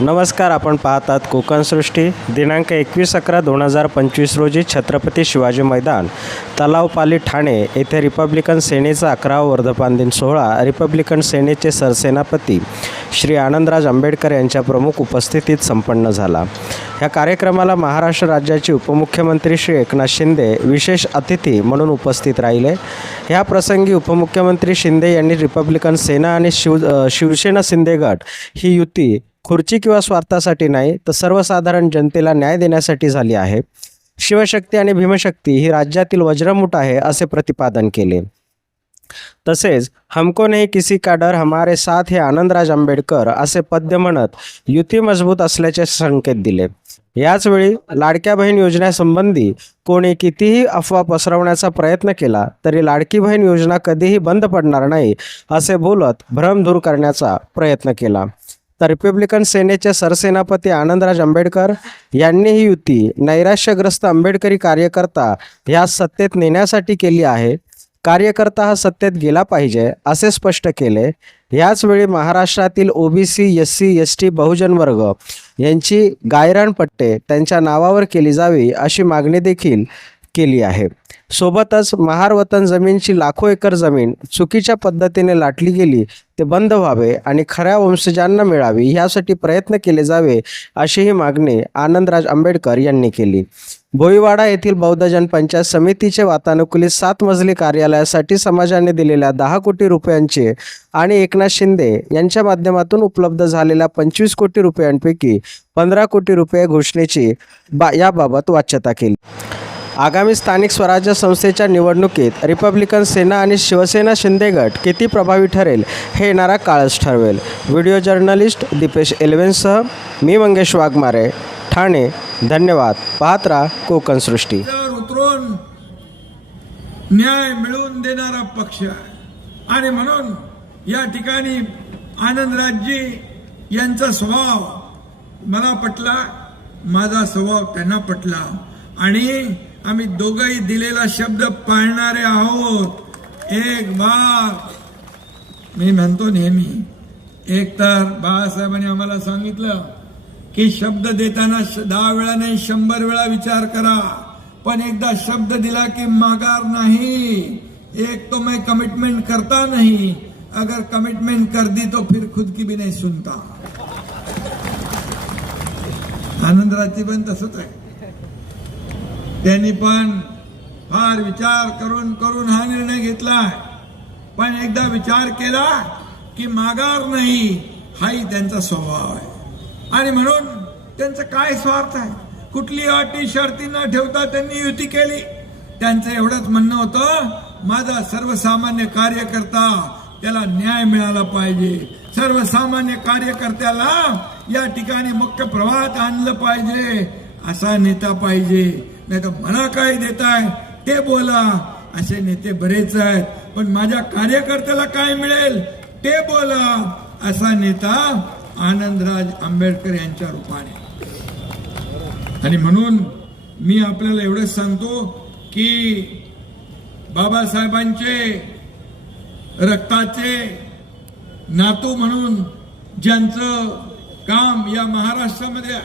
नमस्कार आपण पाहतात कोकण सृष्टी दिनांक एकवीस अकरा दोन हजार पंचवीस रोजी छत्रपती शिवाजी मैदान तलावपाली ठाणे येथे रिपब्लिकन सेनेचा अकरावा वर्धमान दिन सोहळा रिपब्लिकन सेनेचे सरसेनापती श्री आनंदराज आंबेडकर यांच्या प्रमुख उपस्थितीत संपन्न झाला. या कार्यक्रमाला महाराष्ट्र राज्याचे उपमुख्यमंत्री श्री एकनाथ शिंदे विशेष अतिथी म्हणून उपस्थित राहिले. ह्या प्रसंगी उपमुख्यमंत्री शिंदे यांनी रिपब्लिकन सेना आणि शिव शिवसेना शिंदे गट ही युती खुर्ची किंवा स्वार्थासाठी नाही तर सर्वसाधारण जनतेला न्याय देण्यासाठी झाली आहे. शिवशक्ती आणि भीमशक्ती ही राज्यातील वज्रमुठ आहे असे प्रतिपादन केले. तसेच हमको नाही किसी का डर हमारे साथ हे आनंदराज आंबेडकर असे पद्य म्हणत युती मजबूत असल्याचे संकेत दिले. याचवेळी लाडक्या बहीण योजनेसंबंधी कोणी कितीही अफवा पसरवण्याचा प्रयत्न केला तरी लाडकी बहीण योजना कधीही बंद पडणार नाही असे बोलत भ्रम दूर करण्याचा प्रयत्न केला. तर रिपब्लिकन सेनेचे सरसेनापती आनंदराज आंबेडकर यांनी ही युती नैराश्यग्रस्त आंबेडकरी कार्यकर्ता ह्या सत्तेत नेण्यासाठी केली आहे. कार्यकर्ता हा सत्तेत गेला पाहिजे असे स्पष्ट केले. ह्याचवेळी महाराष्ट्रातील OBC S C S T बहुजन वर्ग यांची गायरान पट्टे त्यांच्या नावावर केली जावी अशी मागणी देखील केली आहे. सोबतच महार वतन जमीनची लाखो एकर जमीन चुकीच्या पद्धतीने लाटली गेली ते बंद व्हावे आणि खऱ्या वंशजांना मिळावी यासाठी प्रयत्न केले जावे अशीही मागणी आनंदराज आंबेडकर यांनी केली. भोईवाडा येथील बौद्धजन पंचायत समितीचे वातानुकूलित सात मजली कार्यालयासाठी समाजाने दिलेल्या दहा कोटी रुपयांचे आणि एकनाथ शिंदे यांच्या माध्यमातून उपलब्ध झालेल्या पंचवीस कोटी रुपयांपैकी पंधरा कोटी रुपये घोषणेची बा याबाबत वाच्यता केली. आगामी स्थानिक स्वराज्य संस्थेच्या निवडणुकीत रिपब्लिकन सेना आणि शिवसेना शिंदे गट किती प्रभावी ठरेल हे येणारा काळच ठरवेल. व्हिडिओ जर्नलिस्ट दीपेश एलवेनसह मी मंगेश वाघमारे. ठाणे. धन्यवाद. पाहत राहा कोकण सृष्टी. उतरून न्याय मिळवून देणारा पक्ष आहे. आणि म्हणून या ठिकाणी आनंदराजजी यांचा स्वभाव मला पटला. माझा स्वभाव त्यांना पटला. आणि आम्ही दोघंही दिलेला शब्द पाळणारे आहोत. एक बार. मी म्हणतो नेहमी एक तर बाळासाहेबांनी आम्हाला सांगितलं की शब्द देताना श- दहा वेळा नाही शंभर वेळा विचार करा. पण एकदा शब्द दिला की माघार नाही. एक तो मैं कमिटमेंट करता नहीं. अगर कमिटमेंट कर दी तो फिर खुद की भी नहीं सुनता. आनंदराजची पण तसंच आहे. त्यांनी पण फार विचार करून करून हा निर्णय घेतला. पण एकदा विचार केला की माघार नाही हाही त्यांचा स्वभाव आहे. आणि म्हणून त्यांचं काय स्वार्थ आहे? कुठली अटी शर्ती न ठेवता त्यांनी युती केली? त्यांचं एवढंच म्हणणं होतं माझा सर्वसामान्य कार्यकर्ता त्याला न्याय मिळाला पाहिजे. सर्वसामान्य कार्यकर्त्याला या ठिकाणी मुख्य प्रवाहात आणलं पाहिजे असा नेता पाहिजे. नाही तर मला काय देताय? ते बोला. असे नेते बरेच आहेत. पण माझ्या कार्यकर्त्याला काय मिळेल? ते बोला. असा नेता आनंदराज आंबेडकर यांच्या रूपाने. आणि म्हणून मी आपल्याला एवढंच सांगतो की बाबासाहेबांचे रक्ताचे नातू म्हणून ज्यांचं काम या महाराष्ट्रामध्ये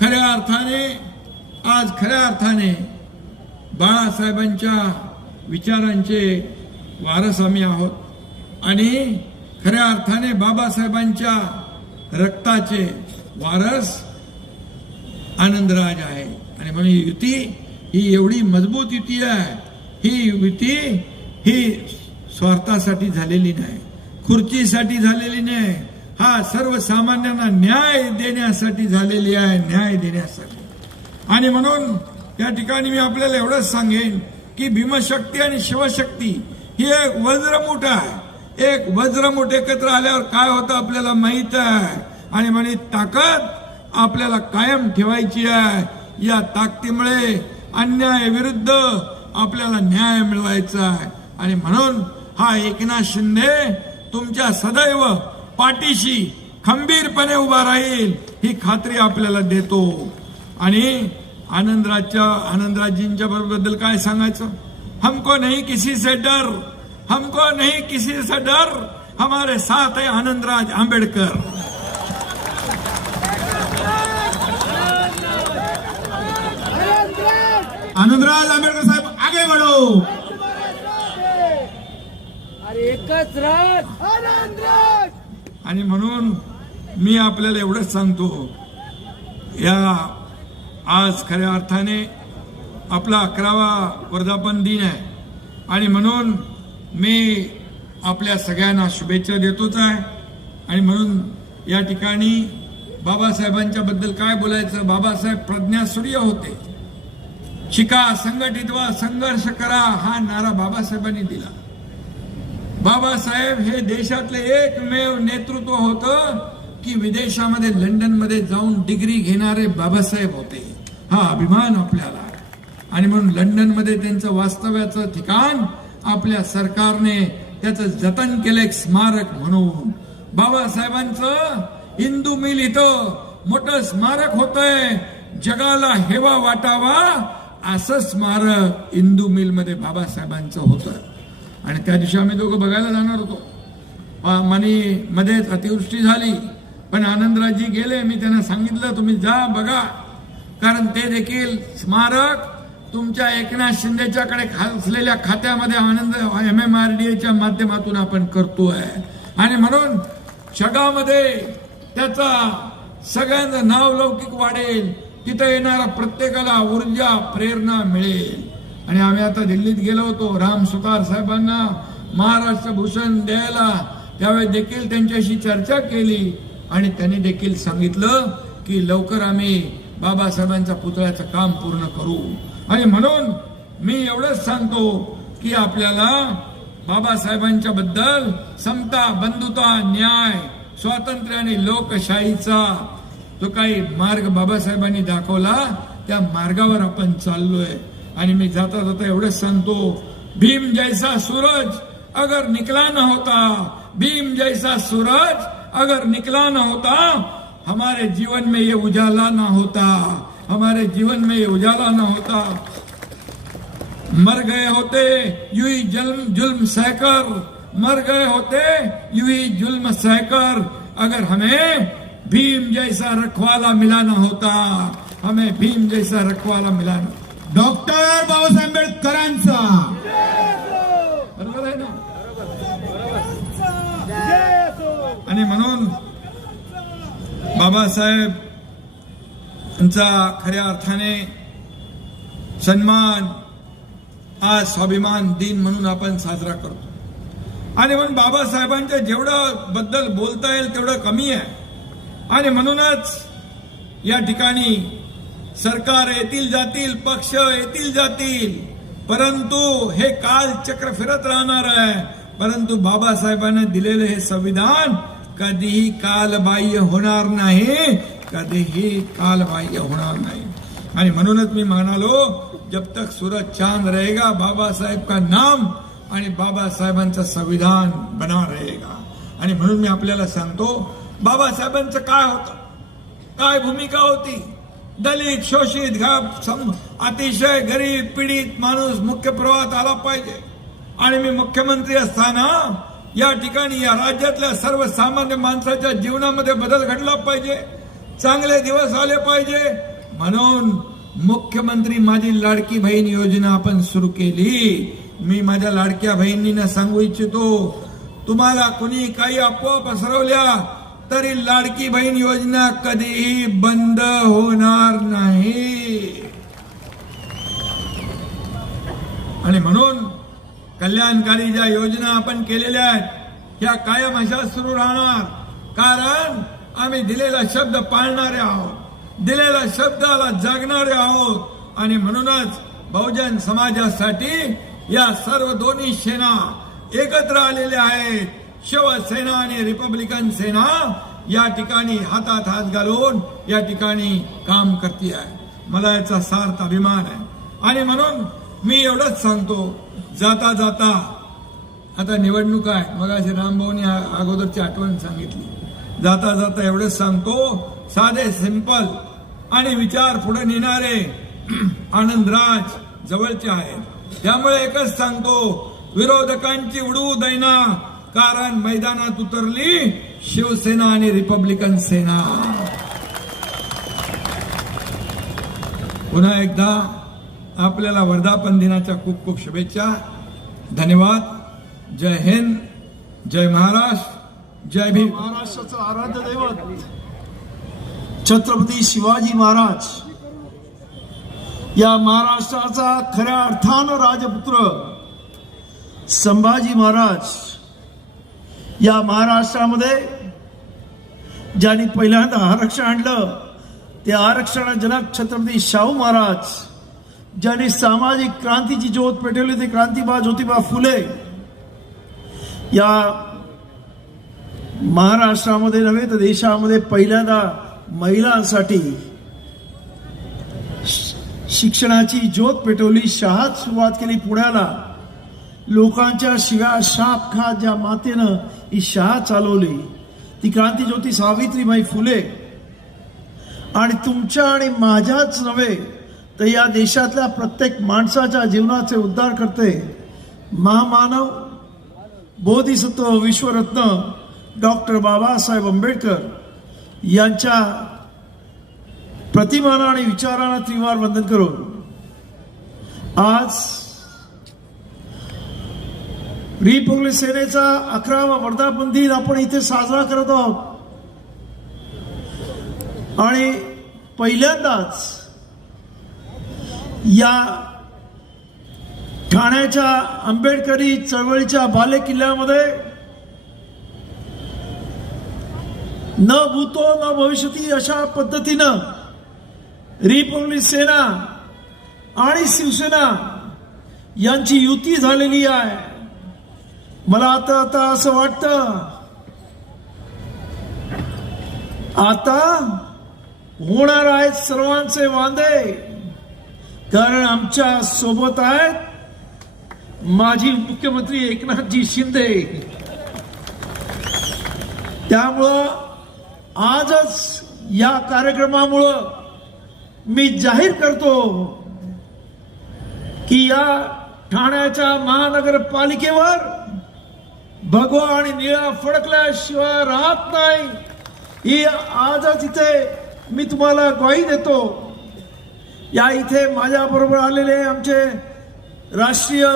खऱ्या अर्थाने आज खऱ्या अर्थाने बाळासाहेबांच्या विचारांचे वारस आम्ही आहोत. आणि खऱ्या अर्थाने बाबासाहेबांच्या रक्ताचे वारस आनंदराज आहे. आणि म्हणून ही युती ही एवढी मजबूत युती आहे. ही युती ही स्वार्थासाठी झालेली नाही. खुर्चीसाठी झालेली नाही. हा सर्वसामान्यांना न्याय देण्यासाठी झालेली आहे. न्याय देण्यासाठी. आणि म्हणून या ठिकाणी मी आपल्याला एवढंच सांगेन की भीमशक्ती आणि शिवशक्ती ही एक वज्रमुठ आहे. एक वज्रमुठ एकत्र आल्यावर काय होतं आपल्याला माहीत आहे. आणि म्हणे ताकद आपल्याला कायम ठेवायची आहे. या ताकदीमुळे अन्याय विरुद्ध आपल्याला न्याय मिळवायचा आहे. आणि म्हणून हा एकनाथ शिंदे तुमच्या सदैव पाठीशी खंबीरपणे उभा राहील ही खात्री आपल्याला देतो. आणि आनंदराजच्या आनंदराजजींच्या बद्दल काय सांगायचं? हमको नाही किसी से डर हमको नाही किसी से डर हमारे साथ आहे आनंदराज आंबेडकर। आनंदराज आंबेडकर साहेब आगे बढ़ो। एकच राज। आणि म्हणून मी आपल्याला एवढंच सांगतो या आज खऱ्या अर्थाने आपला अकरावा वर्धापन दिन आहे. आणि म्हणून मी आपल्या सगळ्यांना शुभेच्छा देतोच आहे. आणि म्हणून या ठिकाणी बाबासाहेबांच्या बद्दल काय बोलायचं? बाबासाहेब प्रज्ञासूर्य होते. शिका संघटित व्हा संघर्ष करा हा नारा बाबासाहेबांनी दिला. बाबासाहेब हे देशातले एकमेव नेतृत्व होतं की विदेशामध्ये लंडनमध्ये जाऊन डिग्री घेणारे बाबासाहेब होते. हा अभिमान आपल्याला. आणि म्हणून लंडनमध्ये त्यांचं वास्तव्याचं ठिकाण आपल्या सरकारने त्याचं जतन केलं एक स्मारक म्हणून. बाबासाहेबांचं हिंदू मिल इथं मोठं स्मारक होतंय. जगाला हेवा वाटावा असं स्मारक हिंदू मिलमध्ये बाबासाहेबांचं होतं. आणि त्या दिवशी आम्ही दोघं बघायला जाणार होतो. मनी मध्येच अतिवृष्टी झाली. पण आनंदराजी गेले मी त्यांना सांगितलं तुम्ही जा बघा. कारण ते देखील स्मारक तुमच्या एकनाथ शिंदेच्याकडे असलेल्या खात्यामध्ये Anand M M R D एच्या माध्यमातून आपण करतोय. आणि म्हणून जगामध्ये त्याचा सगळ्यांचं नाव लौकिक वाढेल. तिथं येणारा प्रत्येकाला ऊर्जा प्रेरणा मिळेल. आणि आम्ही आता दिल्लीत गेलो होतो. राम सुतार साहेबांना महाराष्ट्र भूषण द्यायला त्यावेळी देखील त्यांच्याशी चर्चा केली. आणि त्यांनी देखील सांगितलं की लवकर आम्ही बाबासाहेबांच्या पुतळ्याचं काम पूर्ण करू. आणि म्हणून मी एवढंच सांगतो की आपल्याला बाबासाहेबांच्या बद्दल समता बंधुता न्याय स्वातंत्र्य आणि लोकशाहीचा जो काही मार्ग बाबासाहेबांनी दाखवला त्या मार्गावर आपण चाललोय. आणि मी जाता जाता एवढंच सांगतो भीम जैसा सूरज अगर निकला न होता भीम जैसा सूरज अगर निकला न होता हमारे जीवन में ये उजाला ना होता हमारे जीवन में ये उजाला ना होता। मर गए होते यू ही जुल्म जुल्म सहकर। मर गए होते यू ही जुल्म सहकर। अगर हमें भीम जैसा रखवाला मिला ना होता हमें भीम जैसा रखवाला मिला ना डॉक्टर बाबासाहेब आंबेडकरांचा बरोबर आहे ना? आणि म्हणून बाबासाहेबांचा खऱ्या अर्थाने सन्मान आज स्वाभिमान दिन म्हणून आपण साजरा करतो. आणि म्हणून बाबासाहेबांच्या जेवढं बद्दल बोलता येईल तेवढं कमी आहे. आणि म्हणूनच या ठिकाणी सरकार येतील जातील पक्ष येतील जातील परंतु हे काल चक्र फिरत राहणार आहे. परंतु बाबासाहेबांनी दिलेले हे संविधान कधीही कालबाह्य होणार नाही. कधीही कालबाह्य होणार नाही. आणि म्हणूनच मी म्हणालो जब तक सूरज चांद रहेगा बाबासाहेब का नाम आणि बाबासाहेबांचं संविधान बना रहेगा. आणि म्हणून मी आपल्याला सांगतो बाबासाहेबांचं काय होतं? काय भूमिका होती? दलित शोषित सम- अतिशय गरीब पीडित माणूस मुख्य प्रवाहात आला पाहिजे. आणि मी मुख्यमंत्री असताना या ठिकाणी या राज्यातल्या सर्वसामान्य माणसाच्या जीवनामध्ये बदल घडला पाहिजे चांगले दिवस आले पाहिजे. म्हणून मुख्यमंत्री माझी लाडकी बहीण योजना आपण सुरू केली. मी माझ्या लाडक्या बहिणींना सांगू इच्छितो तुम्हाला कुणी काही अफवा पसरवल्या तरी लाडकी बहीण योजना कधीही बंद होणार नाही. आणि म्हणून कल्याणकारी ज्या योजना आपण केलेल्या आहेत त्या कायम अशा सुरू राहणार. कारण आम्ही दिलेला शब्द पाळणारे आहोत. दिलेल्या शब्दाला जागणारे आहोत. आणि म्हणूनच बहुजन समाजासाठी या सर्व दोन्ही सेना एकत्र आलेल्या आहेत. शिवसेना आणि रिपब्लिकन सेना या ठिकाणी हातात हात घालून या ठिकाणी काम करते आहे मला याचा सार्थ अभिमान आहे. आणि म्हणून मी एवढंच सांगतो. जाता जाता. आता निवडणूक आहे. मग अशी रामभाऊनी अगोदरची आठवण सांगितली. जाता जाता एवढंच सांगतो. साधे सिंपल आणि विचार पुढे नेणारे आनंदराज जवळचे आहेत. त्यामुळे एकच सांगतो विरोधकांची उडवू दैना कारण मैदानात उतरली शिवसेना आणि रिपब्लिकन सेना. पुन्हा एकदा आपल्याला वर्धापन दिनाच्या खूप खूप शुभेच्छा. धन्यवाद. जय हिंद. जय महाराष्ट्र. जय भीम. महाराष्ट्राचं आराध्य दैवत. छत्रपती शिवाजी महाराज. या महाराष्ट्राचा खऱ्या अर्थानं राजपुत्र संभाजी महाराज. या महाराष्ट्रामध्ये ज्यांनी पहिल्यांदा आरक्षण आणलं ते आरक्षण जनक छत्रपती शाहू महाराज. ज्यांनी सामाजिक क्रांतीची ज्योत पेटवली ते क्रांतीबा ज्योतिबा फुले या महाराष्ट्रामध्ये नव्हे तर देशामध्ये पहिल्यांदा महिलांसाठी शिक्षणाची ज्योत पेटवली. शहात सुरुवात केली पुण्याला. लोकांच्या शिव्या शाप खात ज्या मातेनं ही शहा चालवली. ती क्रांती ज्योती सावित्रीबाई फुले. आणि तुमच्या आणि माझ्याच नव्हे तर या देशातल्या प्रत्येक माणसाच्या जीवनाचे उद्धार करते महामानव बोधिसत्व विश्वरत्न डॉक्टर बाबासाहेब आंबेडकर यांच्या प्रतिमाना आणि विचारांना त्रिवार वंदन करून आज रिपब्लिक सेनेचा अकरावा वर्धापन दिन आपण इथे साजरा करत आहोत. आणि पहिल्यांदाच या ठाण्याच्या आंबेडकरी चळवळीच्या भाले किल्ल्यामध्ये न भूतो न भविष्यती अशा पद्धतीनं रिपब्लिक सेना आणि शिवसेना यांची युती झालेली आहे. मला आता आता असं वाटतं आता होणार आहेत सर्वांचे वांदे. कारण आमच्यासोबत आहेत माजी मुख्यमंत्री एकनाथजी शिंदे. त्यामुळं आजच या कार्यक्रमामुळं मी जाहीर करतो की या ठाण्याच्या महानगरपालिकेवर भगवा आणि निळा फडकल्याशिवाय राहत नाही. ही आजच इथे मी तुम्हाला ग्वाही देतो. या इथे माझ्या बरोबर आलेले आमचे राष्ट्रीय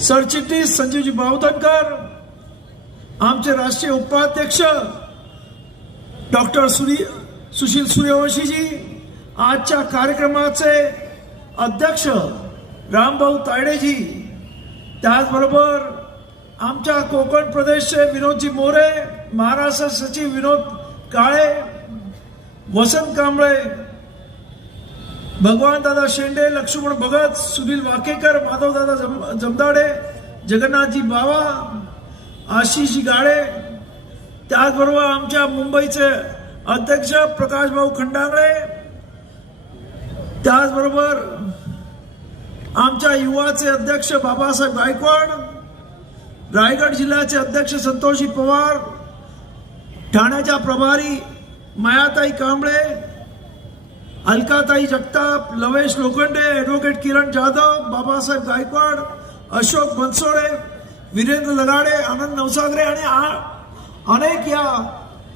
सरचिटणीस संजीवजी बावधनकर आमचे राष्ट्रीय उपाध्यक्ष डॉक्टर सुनी सुशील सूर्यवंशीजी आजच्या कार्यक्रमाचे अध्यक्ष रामभाऊ तायडेजी त्याचबरोबर आमच्या कोकण प्रदेशचे विनोदजी मोरे महाराष्ट्र सचिव विनोद काळे वसंत कांबळे भगवान दादा शेंडे लक्ष्मण भगत सुनील वाकेकर माधवदादा जम जमदाडे जगन्नाथजी बावा आशिषजी गाडे त्याचबरोबर आमच्या मुंबईचे अध्यक्ष प्रकाशभाऊ खंडांगळे त्याचबरोबर आमच्या युवाचे अध्यक्ष बाबासाहेब गायकवाड रायगड जिल्ह्याचे अध्यक्ष संतोषजी पवार ठाण्याच्या प्रभारी मायाताई कांबळे अलकाताई जगताप लवेश लोखंडे ॲडव्होकेट किरण जाधव बाबासाहेब गायकवाड अशोक बनसोडे वीरेंद्र लगाडे आनंद नवसागरे आणि आ- अनेक या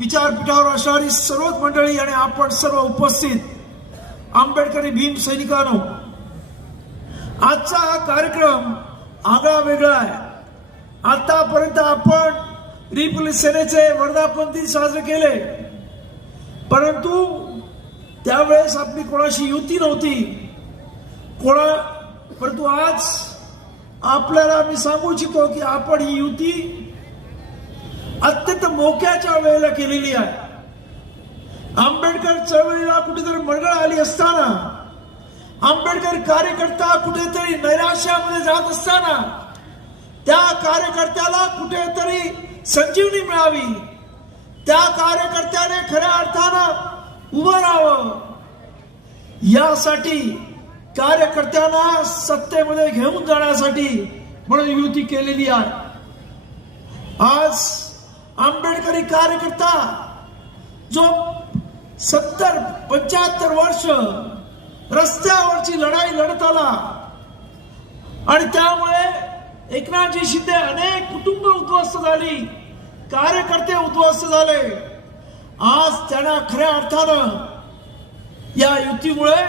विचारपीठावर असणारी सर्वच मंडळी आणि आपण सर्व उपस्थित आंबेडकरी भीम सैनिकांनो आजचा हा कार्यक्रम आगळा वेगळा आहे. आतापर्यंत आपण रिपब्लिक सेनेचे वर्धापन दिन साजरे केले परंतु त्यावेळेस आपली कोणाशी युती नव्हती. कोणा परंतु आज आपल्याला मी सांगू इच्छितो की आपण ही युती अत्यंत मोक्याच्या वेळेला केलेली आहे. आंबेडकर चळवळीला कुठेतरी मरगळ आली असताना आंबेडकर कार्यकर्ता कुठेतरी नैराश्यामध्ये जात असताना त्या कार्यकर्त्याला कुठेतरी संजीवनी मिळावी. त्या कार्यकर्त्याने खऱ्या अर्थानं उभं राहावं. यासाठी कार्यकर्त्यांना सत्तेमध्ये घेऊन जाण्यासाठी म्हणून युती केलेली आहे. आज आंबेडकरी कार्यकर्ता जो सत्तर पंच्याहत्तर वर्ष रस्त्यावरची लढाई लढत आला आणि त्यामुळे एकनाथजी शिंदे अनेक कुटुंब उद्ध्वस्त झाली कार्यकर्ते उद्ध्वस्त झाले. आज त्यांना खऱ्या अर्थानं या युतीमुळे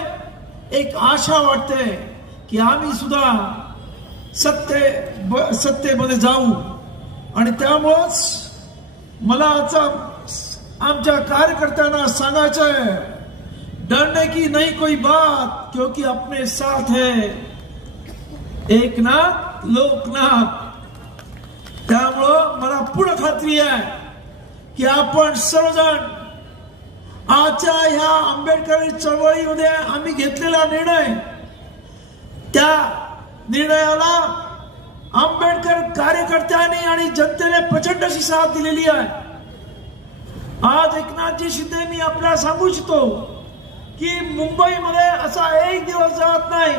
एक आशा वाटते की आम्ही सुद्धा सत्य ब- सत्तेमध्ये जाऊ. आणि त्यामुळंच मला आता आमच्या कार्यकर्त्यांना सांगायचं आहे डरने की नहीं कोई बात क्योंकि अपने साथ है. एकनाथ लोकनाथ. त्यामुळं मला पूर्ण खात्री आहे. की आपण सर्वजण आजच्या ह्या आंबेडकरी चळवळीमध्ये आम्ही घेतलेला निर्णय त्या निर्णयाला आंबेडकर कार्यकर्त्यांनी आणि जनतेने प्रचंड अशी साथ दिलेली आहे. आज एकनाथजी शिंदे मी आपल्याला सांगू इच्छितो की मुंबईमध्ये असा एक दिवस जात नाही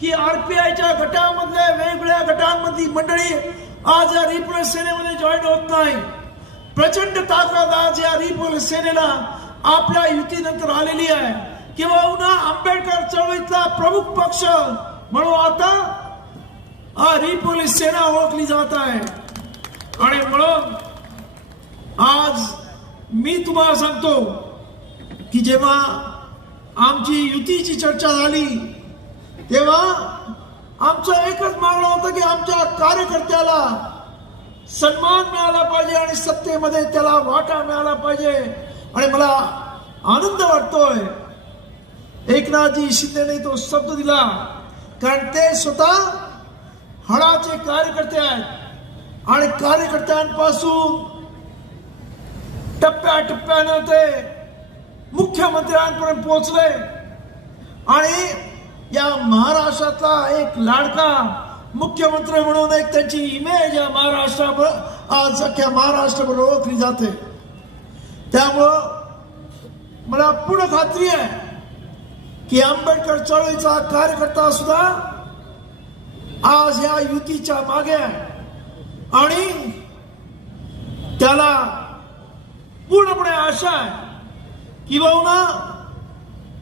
की आरपीआयच्या गटामधल्या वेगवेगळ्या गटांमधली मंडळी आज या रिपब्लिक सेनेमध्ये जॉईन होत नाही. प्रचंड ताकद आज या रिपोल सेनेला आपल्या युतीनंतर आलेली आहे. किंवा आंबेडकर चळवळीतला प्रमुख पक्ष म्हणून आता हा रिपोलिस सेना ओळखली जात आहे. आणि म्हणून आज मी तुम्हाला सांगतो की जेव्हा आमची युतीची चर्चा झाली तेव्हा आमचं एकच मागणं होतं की आमच्या कार्यकर्त्याला सन्मान मिळाला पाहिजे आणि सत्तेमध्ये त्याला वाटा मिळाला पाहिजे. आणि मला आनंद वाटतोय. एकनाथजी शिंदेने तो शब्द दिला. कारण ते स्वतः हळाचे कार्यकर्ते आहेत. आणि कार्यकर्त्यांपासून टप्प्याटप्प्यानं ते मुख्यमंत्र्यांपर्यंत पोहोचले. आणि या महाराष्ट्रातला एक लाडका मुख्यमंत्री म्हणून एक त्याची इमेज या महाराष्ट्रावर आज अख्ख्या महाराष्ट्रावर ओळखली जाते. त्यामुळं मला पूर्ण खात्री आहे की आंबेडकर चळवळीचा कार्यकर्ता सुद्धा आज या युतीच्या मागे आहे. आणि त्याला पूर्णपणे आशा आहे की भाऊना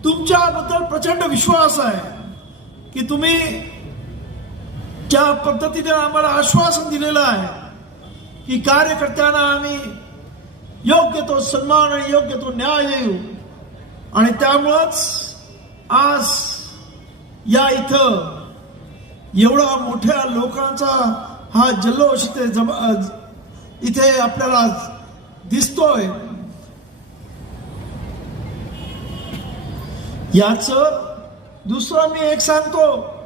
तुमच्याबद्दल प्रचंड विश्वास आहे की तुम्ही ज्या पद्धतीने आम्हाला आश्वासन दिलेलं आहे की कार्यकर्त्यांना आम्ही योग्य तो सन्मान आणि योग्य तो न्याय देऊ. आणि त्यामुळंच आज या इथं एवढा मोठ्या लोकांचा हा जल्लोष इथे जमा इथे आपल्याला दिसतोय. याच दुसरं मी एक सांगतो.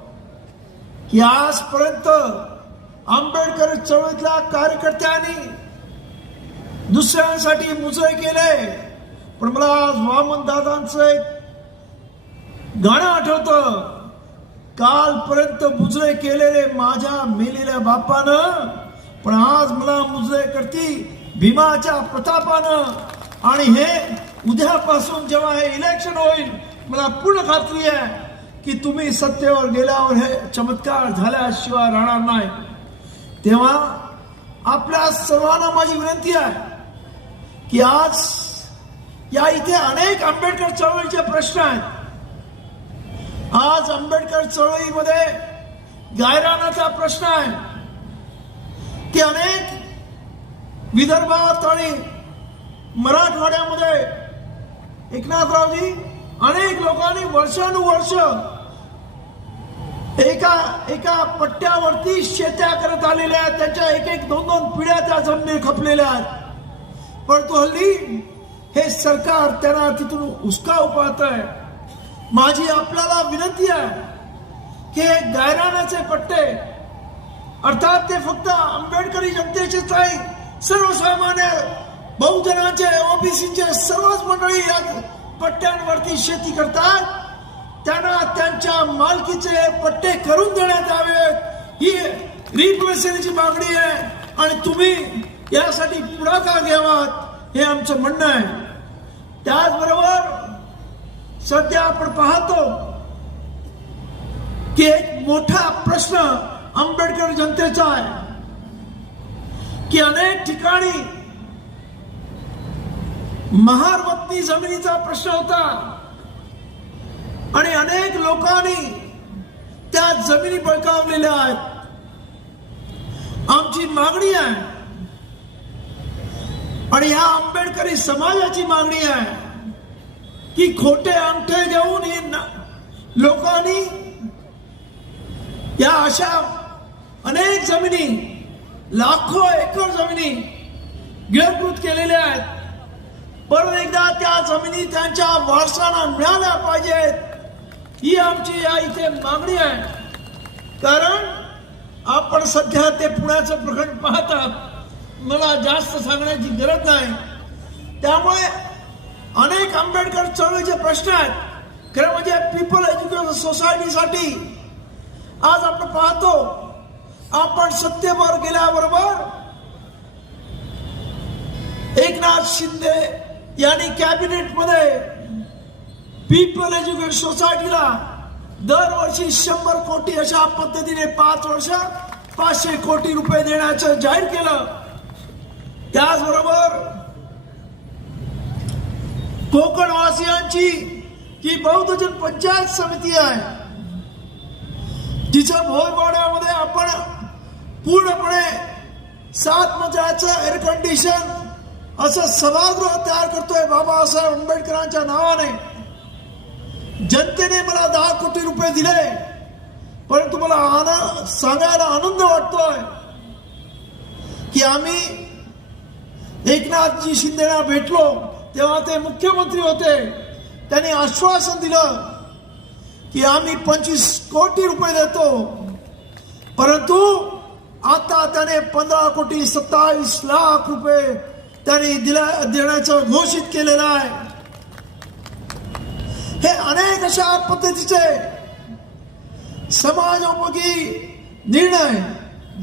की आजपर्यंत आंबेडकर चळवळीतल्या कार्यकर्त्यांनी दुसऱ्यांसाठी मुजळे केले. पण मला आज वामन दादांचं एक गाणं आठवतं. कालपर्यंत मुजळे केलेले माझ्या मेलेल्या बापानं पण आज मला मुजळे करती भीमाच्या प्रतापानं. आणि हे उद्यापासून जेव्हा हे इलेक्शन होईल मला पूर्ण खात्री आहे. की तुम्ही सत्तेवर गेल्यावर हे चमत्कार झाल्याशिवाय राहणार नाही. तेव्हा आपल्या सर्वांना माझी विनंती आहे की आज या इथे अनेक आंबेडकर चळवळीचे प्रश्न आहेत. आज आंबेडकर चळवळीमध्ये गायरानाचा प्रश्न आहे. की अनेक विदर्भात आणि मराठवाड्यामध्ये एकनाथरावजी अनेक लोकांनी वर्षानुवर्ष एका एका पट्ट्यावरती शेत्या करत आलेल्या आहेत. त्याच्या एक एक दोन दोन पिढ्या त्या जमिनीत खपलेल्या आहेत. परंतु हल्ली हे सरकार त्यांना तिथून उचकाव पाहत आहे. माझी आपल्याला विनंती आहे की हे गायरानाचे पट्टे अर्थात ते फक्त आंबेडकरी जनतेचेच नाही सर्वसामान्य बहुजनाचे ओबीसीचे सर्वच मंडळी या पट्ट्यांवरती शेती करतात. त्यांना त्यांच्या मालकीचे पट्टे करून देण्यात यावेत ही रिप्रेझेंटेशनची मागणी आहे. आणि तुम्ही यासाठी पुढाकार घ्यावात हे आमचं म्हणणं आहे. त्याचबरोबर सध्या आपण पाहतो की एक मोठा प्रश्न आंबेडकर जनतेचा आहे. की अनेक ठिकाणी महारवतनी जमिनीचा प्रश्न होता. आणि अनेक लोकांनी त्या जमिनी बळकावलेल्या आहेत. आमची मागणी आहे. आणि ह्या आंबेडकरी समाजाची मागणी आहे की खोटे अंगठे घेऊन हे न- लोकांनी या अशा अनेक जमिनी लाखो एकर जमिनी गिळकृत केलेल्या आहेत. परत एकदा त्या जमिनी त्यांच्या वारसांना मिळाल्या पाहिजेत. ही आमची या इथे मागणी आहे. कारण आपण सध्या ते पुण्याचं प्रकरण पाहतात मला जास्त सांगण्याची गरज नाही. त्यामुळे अनेक आंबेडकर चळवळीचे प्रश्न आहेत. खरं म्हणजे पीपल एज्युकेशन सोसायटीसाठी आज आपण पाहतो आपण सत्तेवर गेल्याबरोबर एकनाथ शिंदे यांनी कॅबिनेटमध्ये पीपल एज्युकेशन सोसायटीला दरवर्षी शंभर कोटी अशा पद्धतीने पाच वर्ष पाचशे कोटी रुपये देण्याचं जाहीर केलं. त्याचबरोबर कोकणवासियांची ही बहुजन पंचायत समिती आहे. जिच्या भोयवाड्यामध्ये आपण पूर्णपणे सात मजाचं एअर कंडिशन असं सभागृह तयार करतोय बाबासाहेब आंबेडकरांच्या नावाने. जनतेने मला दहा कोटी रुपये दिले. परंतु मला आनंद सांगायला आनंद वाटतोय की आम्ही एकनाथजी शिंदेना भेटलो तेव्हा ते मुख्यमंत्री होते. त्यांनी आश्वासन दिलं की आम्ही पंचवीस कोटी रुपये देतो. परंतु आता त्याने पंधरा कोटी सत्तावीस लाख रुपये त्यांनी दिल्या देण्याचं घोषित केलेलं आहे. हे अनेक अशा पद्धतीचे समाजोपयोगी निर्णय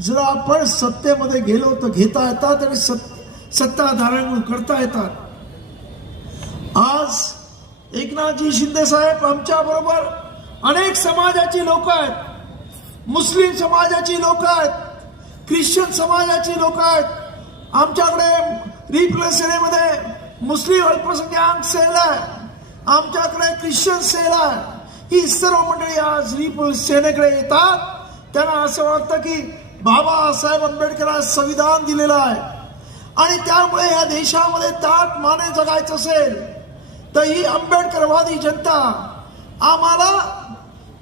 जर आपण सत्तेमध्ये गेलो तर घेता येतात आणि सत् सत्ताधाऱ्यांकडून करता येतात. आज एकनाथजी शिंदे साहेब आमच्या बरोबर अनेक समाजाची लोक आहेत. मुस्लिम समाजाची लोक आहेत. ख्रिश्चन समाजाची लोक आहेत. आमच्याकडे रिप्ले सेनेमध्ये मुस्लिम अल्पसंख्याक सेल आहे. आमच्याकडे ख्रिश्चन सेना आहे. ही सर्व मंडळी आज रिपल सेनेकडे येतात. त्यांना असं वाटतं की बाबासाहेब आंबेडकरांना संविधान दिलेलं आहे. आणि त्यामुळे या देशामध्ये ताट माने जगायचं असेल तर ही आंबेडकरवादी जनता आम्हाला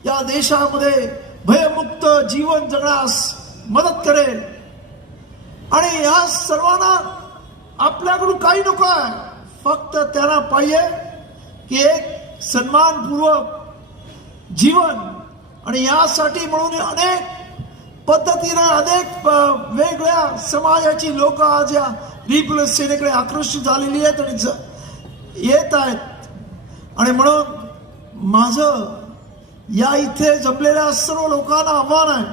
या देशामध्ये भयमुक्त जीवन जगण्यास मदत करेल. आणि या सर्वांना आपल्याकडून काही नको आहे. फक्त त्यांना पाहिजे की एक सन्मानपूर्वक जीवन आणि यासाठी म्हणून अनेक पद्धतीनं अनेक प- वेगळ्या समाजाची लोक आज या रिप्लस सेनेकडे आकर्षित झालेली आहेत आणि येत आहेत. आणि म्हणून माझं या इथे जमलेल्या सर्व लोकांना आव्हान आहे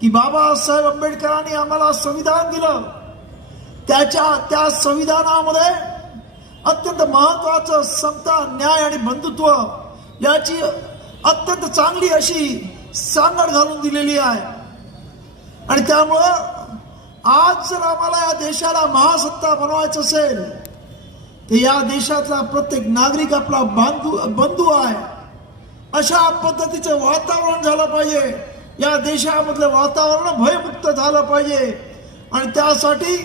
की बाबासाहेब आंबेडकरांनी आम्हाला संविधान दिलं. त्याच्या त्या संविधानामध्ये अत्यंत महत्वाचं समता न्याय आणि बंधुत्व याची अत्यंत चांगली अशी सांगड घालून दिलेली आहे. आणि त्यामुळं आज जर आम्हाला या देशाला महासत्ता बनवायचं असेल तर या देशातला प्रत्येक नागरिक आपला बांधू बंधू आहे. अशा पद्धतीचं वातावरण झालं पाहिजे. या देशामधलं वातावरण भयमुक्त झालं पाहिजे. आणि त्यासाठी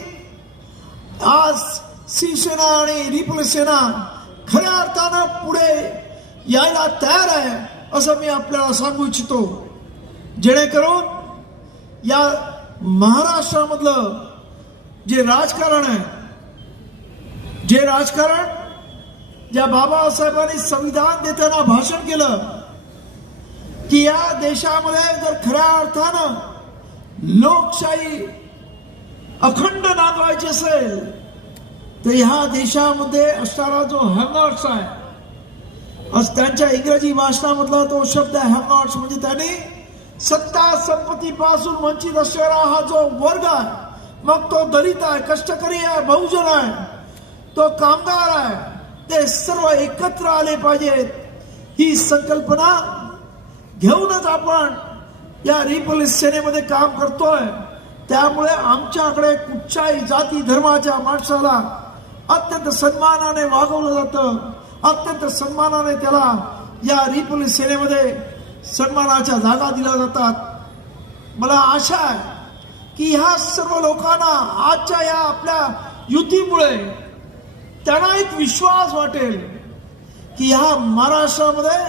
आज शिवसेना आणि रिपब्लिक सेना खऱ्या अर्थानं पुढे यायला तयार आहे असं मी आपल्याला सांगू इच्छितो. जेणेकरून या महाराष्ट्रामधलं जे राजकारण आहे जे राजकारण ज्या बाबासाहेबांनी संविधान देताना भाषण केलं की या देशामध्ये जर खऱ्या अर्थानं लोकशाही अखंड नांदवायची असेल तर ह्या देशामध्ये असणारा जो हँगआउट्स आहे आज त्यांच्या इंग्रजी भाषणामधला तो शब्द हँगआउट्स म्हणजे त्यांनी सत्ता संपत्तीपासून वंचित असणारा हा जो वर्ग आहे मग तो दलित आहे कष्टकरी आहे बहुजन आहे तो कामगार आहे ते सर्व एकत्र आले पाहिजेत. ही संकल्पना घेऊनच आपण या रिपब्लिक सेनेमध्ये काम करतोय. त्यामुळे आमच्याकडे कुठच्याही जाती धर्माच्या माणसाला अत्यंत सन्मानाने वागवलं जातं. अत्यंत सन्मानाने त्याला या रिपब्लिक सेनेमध्ये सन्मानाच्या जागा दिल्या जातात. मला आशा आहे की ह्या सर्व लोकांना आजच्या या आपल्या युतीमुळे त्यांना एक विश्वास वाटेल की ह्या महाराष्ट्रामध्ये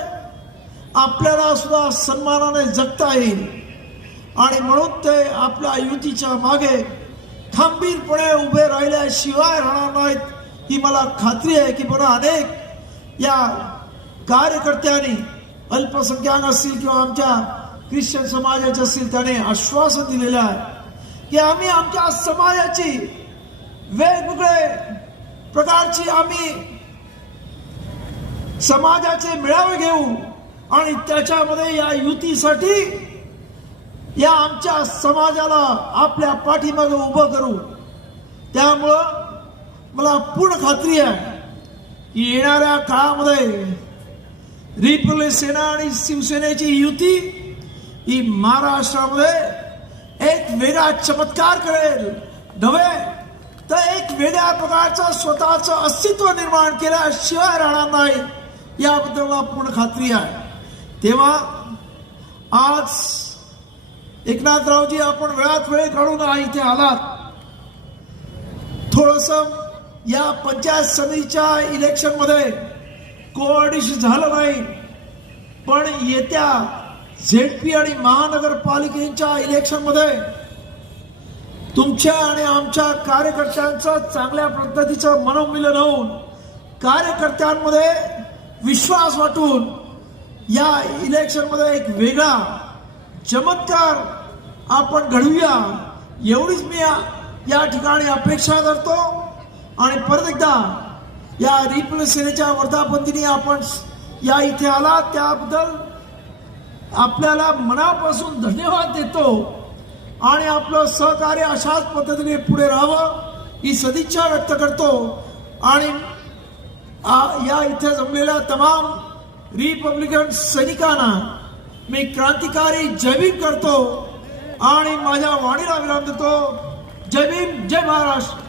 आपल्याला सुद्धा सन्मानाने जगता येईल. आणि म्हणून ते आपल्या युतीच्या मागे खंबीरपणे उभे राहिल्याशिवाय राहणार नाहीत. ही मला खात्री आहे की बरं अनेक या कार्यकर्त्यांनी अल्पसंख्याक असतील किंवा आमच्या ख्रिश्चन समाजाचे असतील त्याने आश्वासन दिलेलं आहे की आम्ही आमच्या समाजाची वेगवेगळे प्रकारची आम्ही समाजाचे मेळावे घेऊ आणि त्याच्यामध्ये या युतीसाठी या आमच्या समाजाला आपल्या पाठीमागे उभं करू. त्यामुळं मला पूर्ण खात्री आहे की येणाऱ्या काळामध्ये रिपब्लिक सेना आणि शिवसेनेची युती ही महाराष्ट्रामध्ये एक वेगळा चमत्कार करेल. नव्हे तर एक वेगळ्या प्रकारचं स्वतःचं अस्तित्व निर्माण केल्याशिवाय राहणार नाही. याबद्दल मला पूर्ण खात्री आहे. तेव्हा आज एकनाथरावजी आपण वेळात वेळ काढून इथे आलात. थोडस या पंचायत समितीच्या इलेक्शनमध्ये कोऑर्डिनेशन झालं नाही. पण येत्या झेडपी आणि महानगरपालिकेच्या इलेक्शनमध्ये तुमच्या आणि आमच्या कार्यकर्त्यांचं चांगल्या पद्धतीचं मनोमिलन होऊन कार्यकर्त्यांमध्ये विश्वास वाटून या इलेक्शनमध्ये एक वेगळा चमत्कार आपण घडवूया. एवढीच मी या ठिकाणी अपेक्षा करतो. आणि परत एकदा या रिपब्लिक सेनेच्या वर्धापंतीने आपण या इथे आला त्याबद्दल आपल्याला मनापासून धन्यवाद देतो. आणि आपलं सहकार्य अशाच पद्धतीने पुढे राहावं ही सदिच्छा व्यक्त करतो. आणि आ- या इथे जमलेल्या तमाम रिपब्लिकन सैनिकांना मी क्रांतिकारी जैविक करतो. आणि माझ्या वाणीला विराम देतो. जय भीम जय महाराष्ट्र.